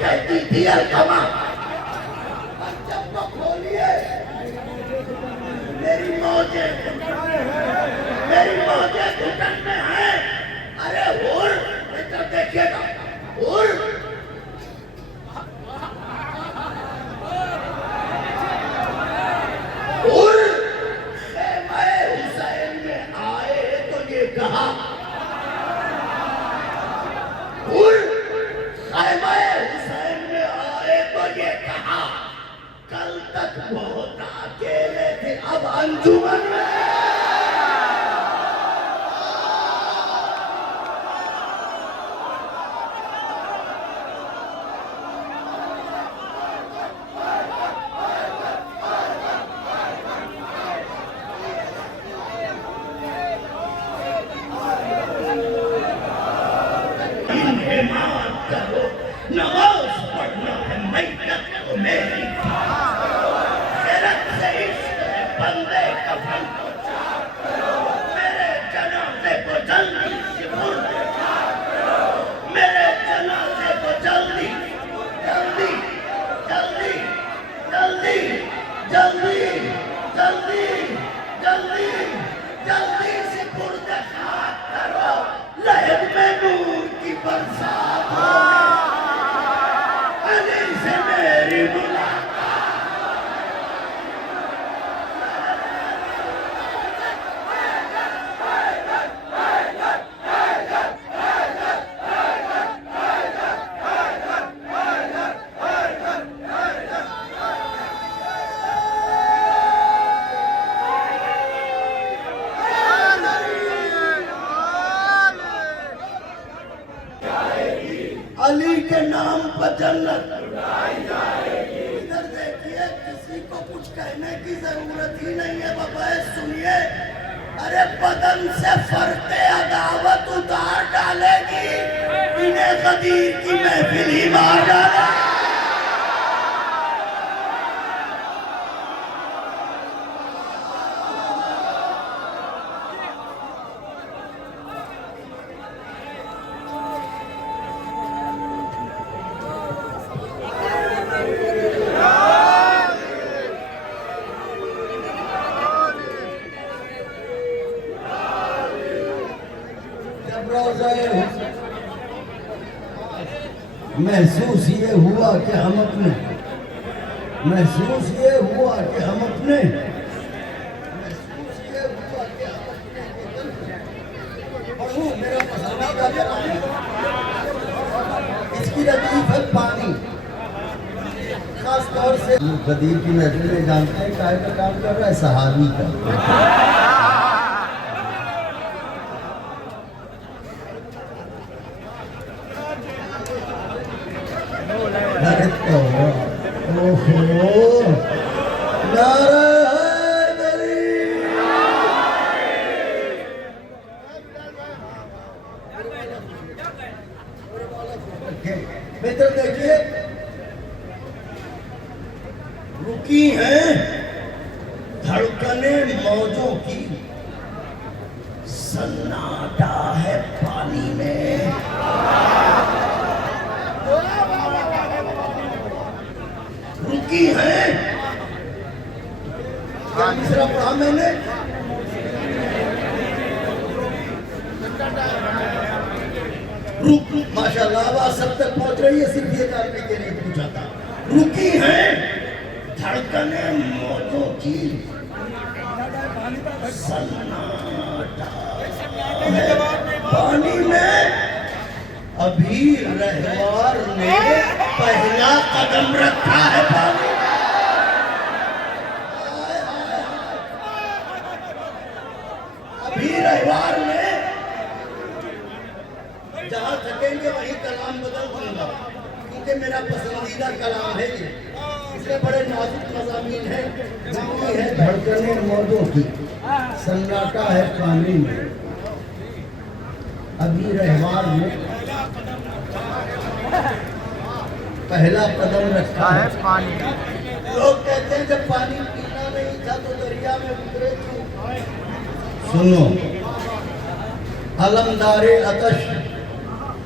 कहती थी अलकमा। जब वो खोलिए मेरी मौजें घुटन में है। अरे हुर इधर देखिएगा, हुर हुसैन में आए तो ये कहा, हुसैन में आए तो ये कहा, कल तक बहुत अकेले थे अब अंजुमन में। नमाज पढ़ना है मैयत को मेरी, खैरत से इश्क है बंदे कफन को चाक करो, मेरे जनाजे को जल्दी सुपुर्द करो, मेरे जनाजे को जल्दी जल्दी जल्दी जल्दी जल्दी जल्दी जल्दी जल्दी सुपुर्द करो, लहद में नूर की बरसात हो, से मेरी अली के नाम पर जन्नत। इधर देखिए, किसी को कुछ कहने की जरूरत ही नहीं है बाबा, सुनिए। अरे बदन से फरते अदावत उतार डालेगी, इन्हें गदीर की महफिल ही मार डालेगी। महसूस ये हुआ कि हम अपने मेरा पसंदीदा कलाम इसकी लतीफ है पानी। खास तौर से गदीर की महफिल में जानते हैं काय का काम कर रहा है, सहाबी का। मित्र देखिए, रुकी हैं धड़कने मौजों की, सन्नाटा है पानी में। रुकी हैं, क्या मिश्रा पढ़ा मैंने? रुक माशाल्लाह आवाज सब तक पहुंच रही है, सिर्फ ये जानने के लिए पूछा था। रुकी हैं धड़कने मौजों की, सन्नाटा है पानी में। अभी रहवार ने पहला कदम रखा है पानी में। अभी रहवार ने जहाँ थकेंगे वही कलाम बदल दूंगा, क्योंकि मेरा पसंदीदा कलाम है ये। इसमें बड़े नाजुक मज़ामीन हैं। रुकी है धड़कने मौजों की, सन्नाटा है पानी में। अभी रहवार में पहला कदम रखा है पानी। लोग कहते हैं जब पानी पीना नहीं था तो दरिया में उतरे क्यों? सुनो, अलमदारे अतश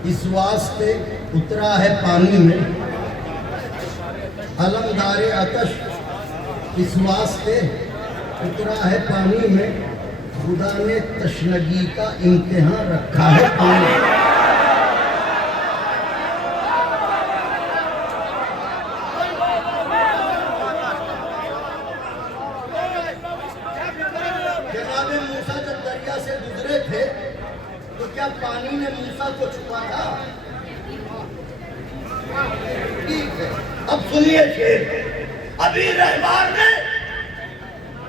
इस वास्ते उतरा है पानी में अलमदारे आतश इस वास्ते उतरा है पानी में, खुदा ने तशनगी का इम्तिहान रखा है पानी। जनाबे मूसा जब दरिया से गुजरे थे तो क्या पानी ने मूसा को छुपा था? ठीक है, अब सुनिए शेर। अभी रहमान ने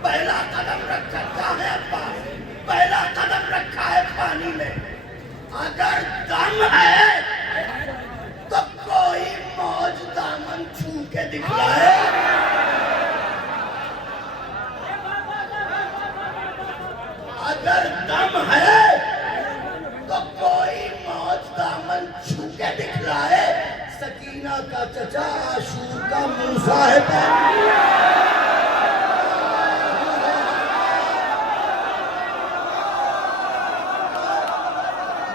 पहला कदम रखा है अब्बास, पहला कदम रखा है पानी में। अगर दम है तो कोई मौज दामन छू के दिखलाए। अगर दम है तो कोई मौज दामन छू के दिखलाए। सकीना का चचा आशूर का मूसा है पानी।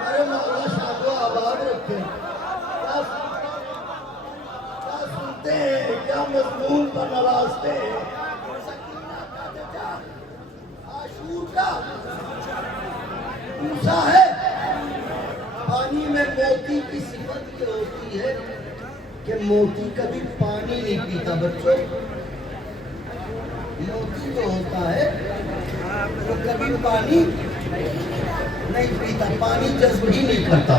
मेरे मौला शादो आबाद रखे। क्या सुनते हैं, क्या मजमून पर नवाजते हैं। सकीना का चचा आशूर का मूसा है। पानी में मोती की सिफत ये होती है कि मोती कभी पानी नहीं पीता। बच्चों, मोती जो होता है वो कभी पानी नहीं पीता, पानी जज्ब ही नहीं करता।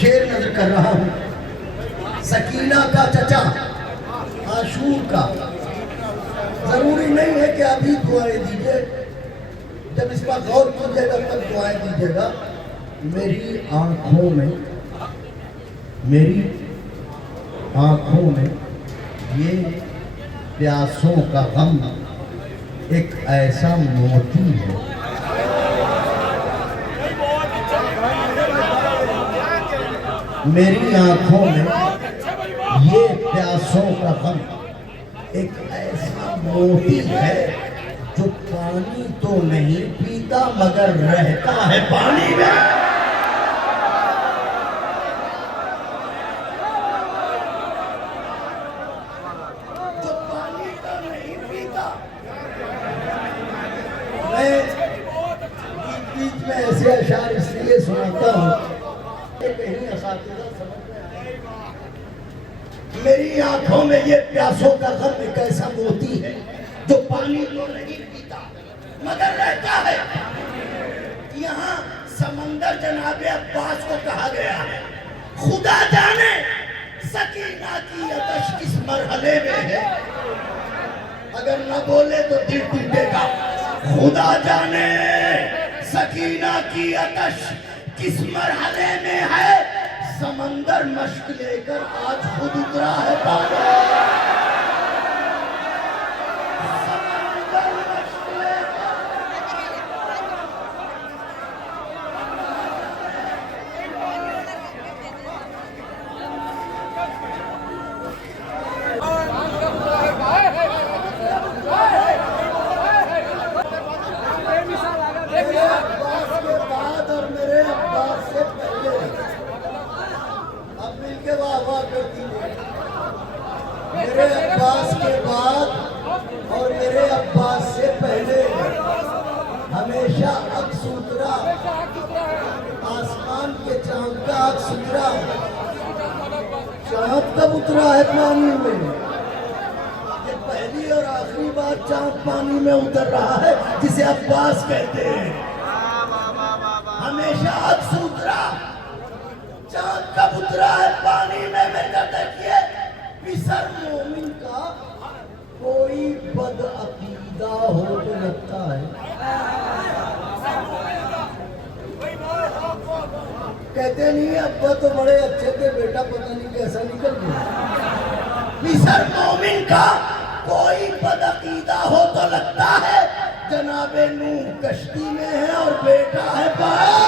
शेर नजर कर रहा हूँ। सकीना का चचा आशूर का। जरूरी नहीं है कि अभी दुआएं दीजिए, जब इस पर गौर कीजिएगा तब दुआएं दीजिएगा। मेरी आंखों में ये प्यासों का गम एक ऐसा मोती है। मेरी आंखों में ये प्यासों का गम एक ऐसा मोती है जो पानी तो नहीं पीता मगर रहता है पानी में। बीच में ऐसे अशार इसलिए सुनाता हूँ कि कहीं असातिज़ा समझ में। मेरी आंखों में ये प्यासों का गम एक ऐसा मोती है जो पानी तो नहीं पीता मगर रहता है। यहाँ समंदर जनाबे अब्बास को कहा गया है। खुदा जाने सकीना की आतश किस मरहले में है। अगर न बोले तो दिल टूटेगा। खुदा जाने सकीना की आतश किस मरहले में है। समंदर मश्क लेकर आज खुद उतरा है पानी। समंदर मश्क लेकर मेरे अब्बास के बाद और मेरे अब्बास से पहले हमेशा अक्स उतरा। आसमान के चांद का अक्स उतरा। चांद कब उतरा है पानी में? ये पहली और आखिरी बार चांद पानी में उतर रहा है जिसे अब्बास कहते हैं। हमेशा अक्स उतरा। चांद कब उतरा है पानी में? मेरा देखिए, बिसर मोमिन का कोई बदअकीदा हो तो लगता है। कहते नहीं अब्बा तो बड़े अच्छे थे, बेटा पता नहीं कैसा निकल गया। बिसर मोमिन का कोई बदअकीदा हो तो लगता है। जनाबे नूह कश्ती में है और बेटा है बाहर।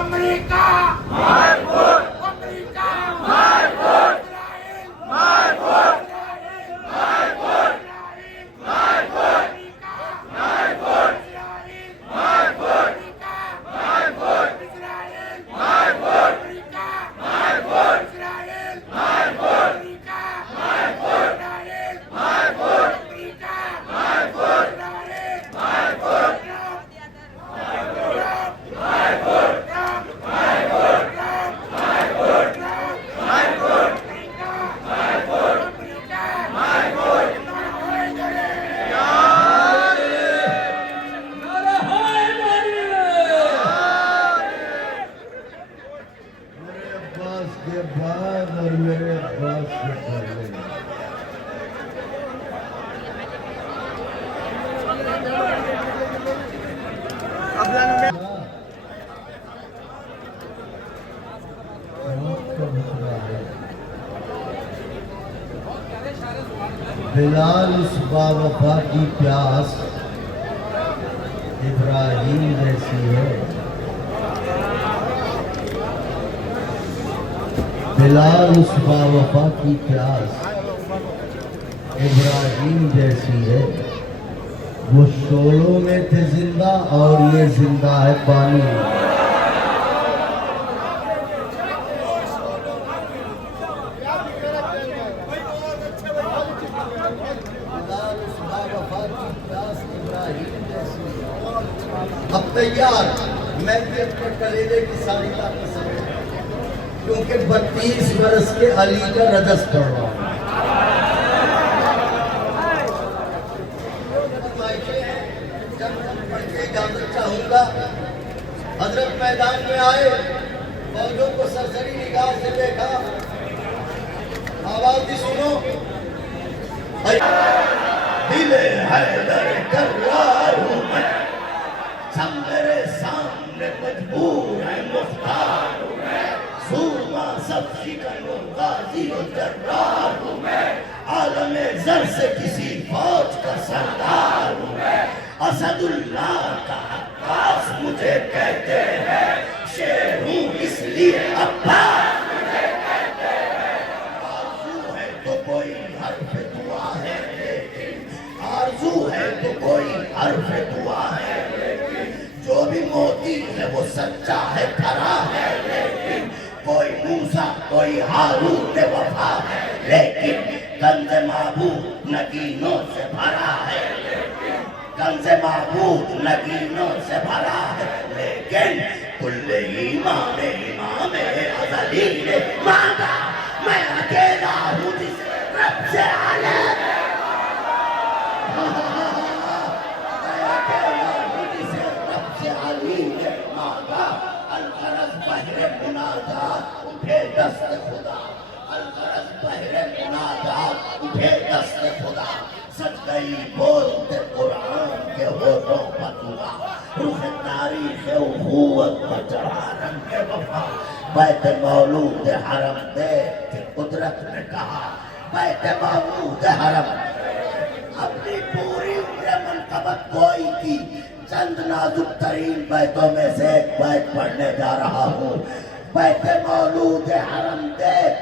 अमेरिका अमेरिका के बाद और मेरे अब्बास से पहले बिलाल उस बावफा की प्यास इब्राहिम जैसी है। बिलाल उस बावफा की प्यास इब्राहिम जैसी है। वो शोलों में थे जिंदा और ये जिंदा है पानी में। अब तैयार मैं भी अपने कलेजे की साड़ी का पसंद क्योंकि 32 वर्ष के अली का रजस कर रहा हूँ। पढ़ के इजाजत चाहूंगा। हजरत मैदान में आए, फौजों को सरसरी निगाह से देखा, आवाज दी सुनो, दिले हैदर कर रहा हूं मैं, सब मेरे सामने मजबूर है मुख्तार हूं मैं, सूरमा सब शिकन गाजी जर्रार हूं मैं, आलमे जर से किसी फौज का सरदार हूं मैं, असदुल्लाह का अब्बास मुझे कहते हैं, शेर हूं इसलिए अब्बास मुझे कहते हैं। आरज़ू है तो कोई हर्फ दुआ है लेकिन, आरज़ू है तो कोई हर्फ दुआ है लेकिन, जो भी मोती है वो सच्चा है खरा है लेकिन, कोई मूसा कोई हारून वफा है लेकिन, कंज़े महबूब नगीनों से भरा है लेकिन, कंज़े महबूब नगीनों से भरा है लेकिन, कुल्ले इमाम अज़ली ने मांगा, मैं अकेला हूँ जिसे रब से आले, मैं अकेला हूँ जिसे रब से आली ने मांगा, अलगरज बहरे मुनादा उठे दस्त खुदा, अलगरज बहरे मुनादा उठे दस्त खुदा, सच गई बोलते कुरान के होठों पर दुआ, रुख तारीख उखुवत पर चढ़ा रंग वफा, बैत मौलूद हरम देख के कुदरत ने कहा, बैत मौलूद हरम, अपनी पूरी उम्र मनकबत कोई की, चंद नाजुक तरीन बैतों में से एक बैत पढ़ने जा रहा हूँ। बैत मौलूद हरम देख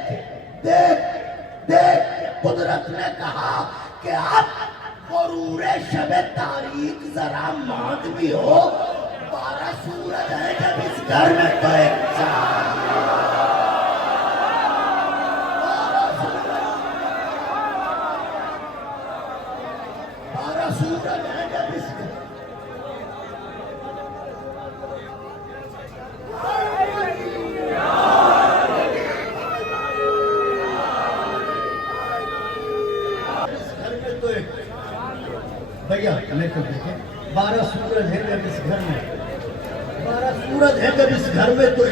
देख देख कुदरत ने कहा कि अब गुरूरे शबे तारीख जरा मांग भी हो, 12 सूरज है जब इस घर में तो एक चांद, 12 सूरज है जब इस घर, भैया लेकर देखे 12 सूरज है जब इस घर में, 12 सूरज है जब इस घर में, तो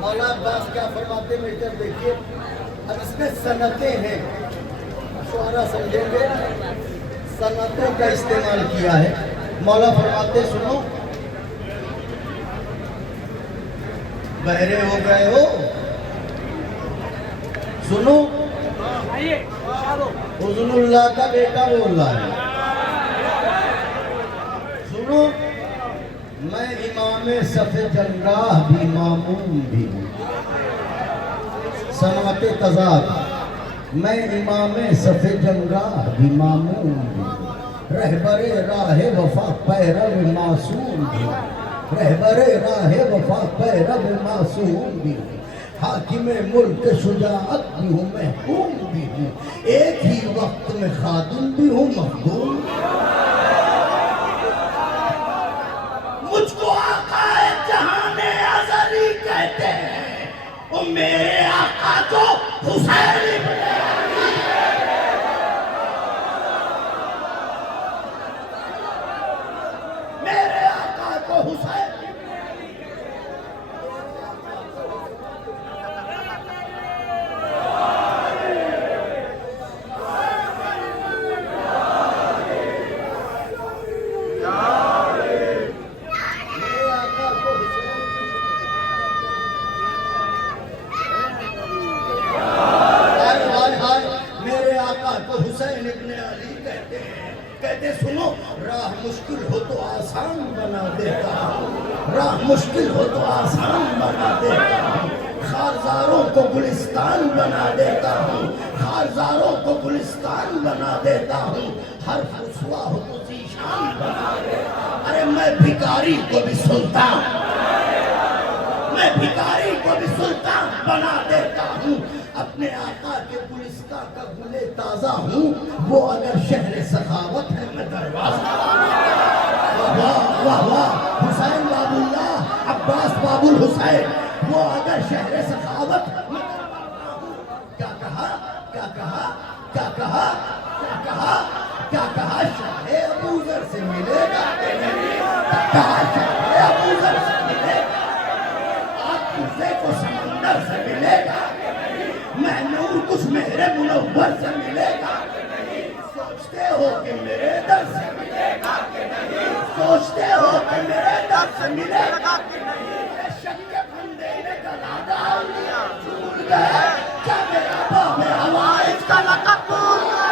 मौला अब्बास क्या फरमाते में इधर देखिए। अब इसमें सनतें हैं, शुआरा समझेंगे, सनतों का इस्तेमाल किया है। मौला फरमाते सुनो, बहरे हो गए हो, सुनो, हुज़ुनुल्लाह का बेटा बोल रहा है, सुनो, मैं इमाम सफ़े जंगाह भी मामूम भी हूँ। सनअत तज़ाद, मैं इमाम सफ़े जंगाह भी मामूम भी हूँ। रहबरे राह वफा पैरव मासूम भी हूँ। रहबरे राह वफा पैरव मासूम भी हूँ। हाकिम मुल्क शुजाअत भी हूँ, महकूम भी हूँ। एक ही वक्त में खादिम भी हूँ, मखदूम। मुझको आकाए जहाने अज़ली कहते हैं, वो मेरे आका को हुसैन इब्न अली। मेरे आका को हुसैन हुसैन इब्न अली कहते हैं। कहते सुनो, राह मुश्किल हो तो आसान बना देता हूँ। राह मुश्किल हो तो आसान बना देता हूँ। खारजारों को गुलिस्तान बना देता हूँ। खारजारों को गुलिस्तान बना देता हूँ। हर रुसवा हो तो ज़ीशान बना देता हूँ। अरे मैं भिखारी को भी सुल्तान, मैं भिखारी को भी सुल्तान बना देता हूँ। अपने आका के गुलिस्ता का गुले ताजा हूँ। वो अगर शहर सखावत है मैं दरवाजा। वाह वाह वाह, हुसैन बाबुल्लाह, अब्बास बाबुल हुसैन। वो अगर शहर सखावत है मैं दरवाजा हूँ। क्या कहा, क्या कहा, क्या कहा, क्या कहा, क्या कहा? शाहे अबूजर से मिलेगा कि नहीं? कहा शाहे अबूजर से मिलेगा, आप तुझे को समंदर से मिलेगा। मैं नूर कुछ मेरे मुनव्वर से मिलेगा कि नहीं? सोचते हो कि मेरे दर से मिलेगा कि नहीं? सोचते हो कि मेरे दर से मिलेगा कि नहीं? शक के फंदे में गला डाल दिया, झूल गए क्या मेरा बाबे हवाइज का लक़ब भूल गए?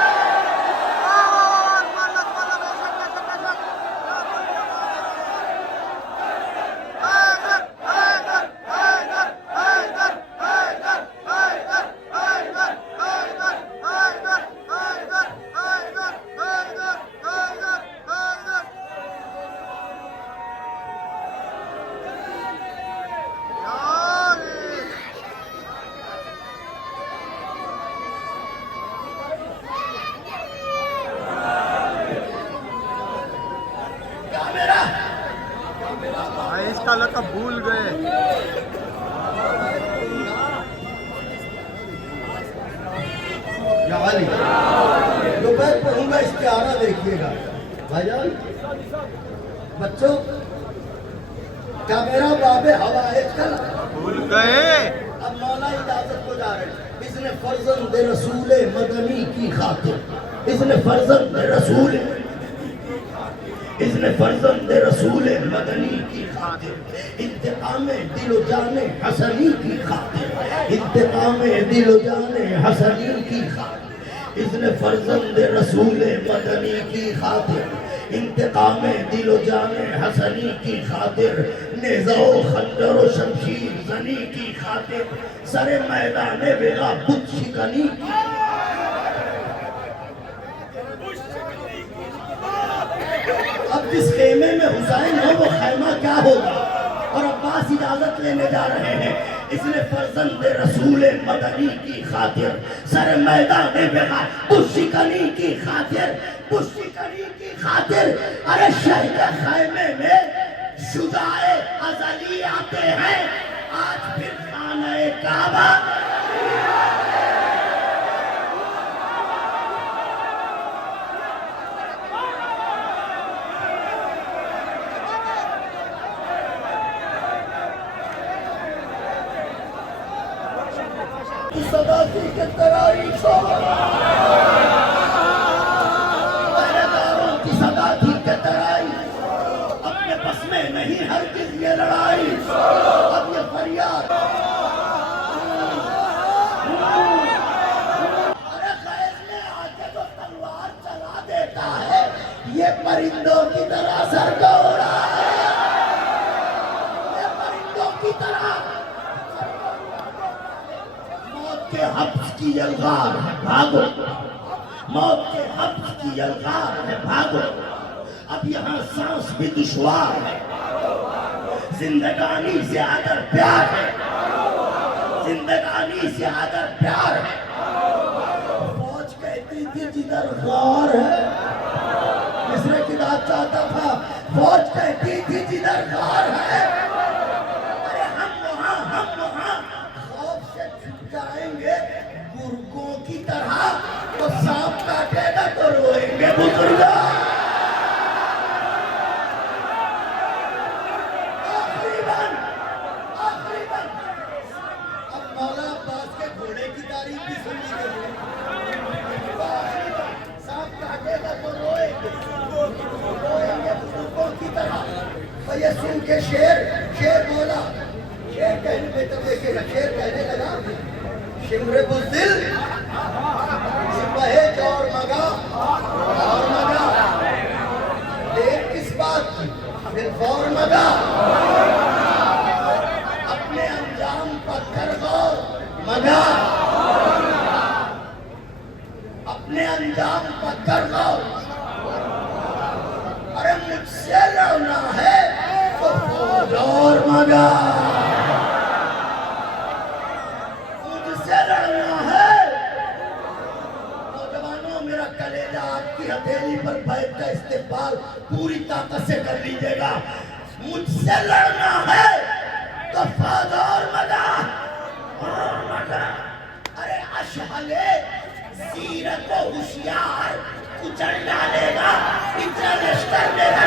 इसका लक़ब भूल गए। दोपहर पढ़ूंगा, इश्तिहारा देखिएगा भाईजान। बच्चों, क्या मेरा बाबे हवाइज का भूल गए? अब मौला इजाजत को जा रहे हैं। इसने फर्जंद रसूल मदनी की खातिर, इसने फर्जंद रसूल, इसने फर्जंद रसूल मदनी की खातिर, इंतकाम दिलो जाने हसनी की खातिर, इंतकाम दिलो जाने हसनी की खातिर, इसने फर्जंद रसूल मदनी की खातिर, इंतकाम दिलो जाने हसनी की खातिर, नेज़ो खंजर शमशीर जनी की खातिर, सरे मैदान बेगा बुत शिकनी की। अब जिस खेमे में हुसैन हो वो खेमा क्या होगा? और अब्बास इजाजत लेने जा रहे हैं। इसने फर्जंद रसूल मदनी की खातिर, सर मैदान बेगा बुशिकनी की खातिर, बुशिकनी की खातिर। अरे शहर खेमे में शुजाए अजली आते हैं, आज फिर खाने काबा। सदाती के तराई पहरेदारों की सदाती के तराई, अपने बस में नहीं हरगिज़ ये लड़ाई। अब ये फरियाद, अरे खैर में आके तो तलवार चला देता है, ये परिंदों की तरह सर को उड़ा है। की तरह मौत के हब्स की यलगार है, भागो। मौत के हब्स की यलगार है, भागो। अब यहाँ सांस भी दुश्वार है, जिंदगानी से आकर प्यार है, जिंदगानी से आकर प्यार है। फौज कहती थी जिधर गौर है, किसने किताब चाहता था, फौज कहती थी जिधर गौर है। अरे हम वहां खौफ से छुप जाएंगे गुर्गों की तरह, तो सांप काटेगा तो रोएंगे बुजुर्ग। ये सुन के शेर बोला, शेर कहने पे तब देखे शेर कहने लगा, शिमरे बुज़दिल सिपाही और मगा देर किस बात की, सिर्फ और मगा अपने अंजाम पर कर गौर, मगा अपने अंजाम पर कर गौर। अरे मुझसे लड़ना है और मगा, मुझसे लड़ना है। नौजवानों, मेरा कलेजा आपकी हथेली पर बैठ का इस्तेमाल पूरी ताकत से कर लीजिएगा। मुझसे लड़ना है तो फौज और मगा, और मगा। अरे अशहले सीरत को होशियार कुचल डालेगा, इतना लश्कर मेरा